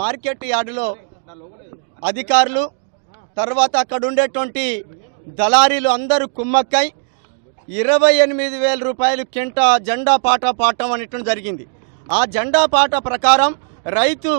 Market యార్డులో అధికారులు తర్వాత అక్కడ ఉండేటువంటి దళారీలు అందరూ కుమ్మక్కై ఇరవై ఎనిమిది వేల రూపాయలు కింట జెండా పాట పాడటం అనేటువంటి జరిగింది. ఆ జెండా పాట ప్రకారం రైతు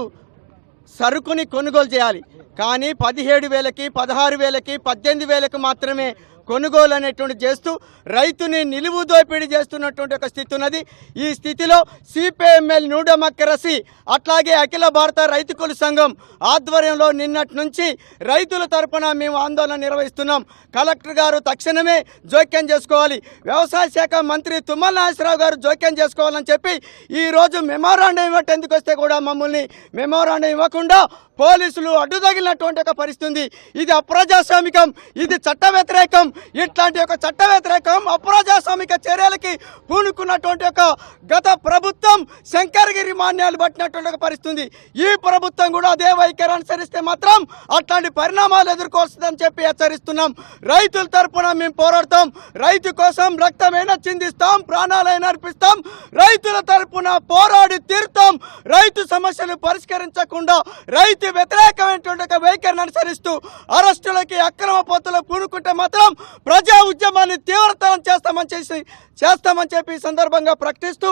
సరుకుని కొనుగోలు చేయాలి. కానీ పదిహేడు వేలకి పదహారు వేలకి పద్దెనిమిది వేలకు మాత్రమే కొనుగోలు అనేటువంటి చేస్తూ రైతుని నిలువు దోపిడీ చేస్తున్నటువంటి ఒక స్థితి ఉన్నది. ఈ స్థితిలో సిపిఎంఎల్ న్యూ డెమోక్రసీ అట్లాగే అఖిల భారత రైతు కుల సంఘం ఆధ్వర్యంలో నిన్నటి నుంచి రైతుల తరపున మేము ఆందోళన నిర్వహిస్తున్నాం. కలెక్టర్ గారు తక్షణమే జోక్యం చేసుకోవాలి. వ్యవసాయ శాఖ మంత్రి తుమ్మల నాగేశ్వరరావు గారు జోక్యం చేసుకోవాలని చెప్పి ఈ రోజు మెమోరాండం ఇవ్వటేందుకు వస్తే కూడా మమ్మల్ని మెమోరాండం ఇవ్వకుండా పోలీసులు అడ్డు తగిలినటువంటి ఒక పరిస్థితి ఉంది. ఇది అప్రజాస్వామికం ఇది చట్ట వ్యతిరేకం ఇట్లాంటి ఒక చట్ట వ్యతిరేకం అప్రజాస్వామిక చర్యలకి పూనుకున్నటువంటి ఒక గత ప్రభుత్వం శంకరగిరి మాన్యాలు పట్టినటువంటి ఒక పరిస్థితి ఈ ప్రభుత్వం కూడా అదే వైఖరి అనుసరిస్తే మాత్రం అట్లాంటి పరిణామాలు ఎదుర్కోవస్తుందని చెప్పి హెచ్చరిస్తున్నాం. రైతుల తరపున మేము పోరాడతాం. రైతు కోసం రక్తమైనా చిందిస్తాం ప్రాణాలైనా అర్పిస్తాం. రైతుల తరపున పోరాడి తీరుతాం. రైతు సమస్యలు పరిష్కరించకుండా రైతు వ్యతిరేకమైనటువంటి ఒక వైఖరిని అనుసరిస్తూ అరెస్టులకి అక్రమ పోతలు పూనుకుంటే ప్రజా ఉద్యమాన్ని తీవ్రతరం చేస్తామని చేసి చేస్తామని చెప్పి ఈ సందర్భంగా ప్రకటిస్తూ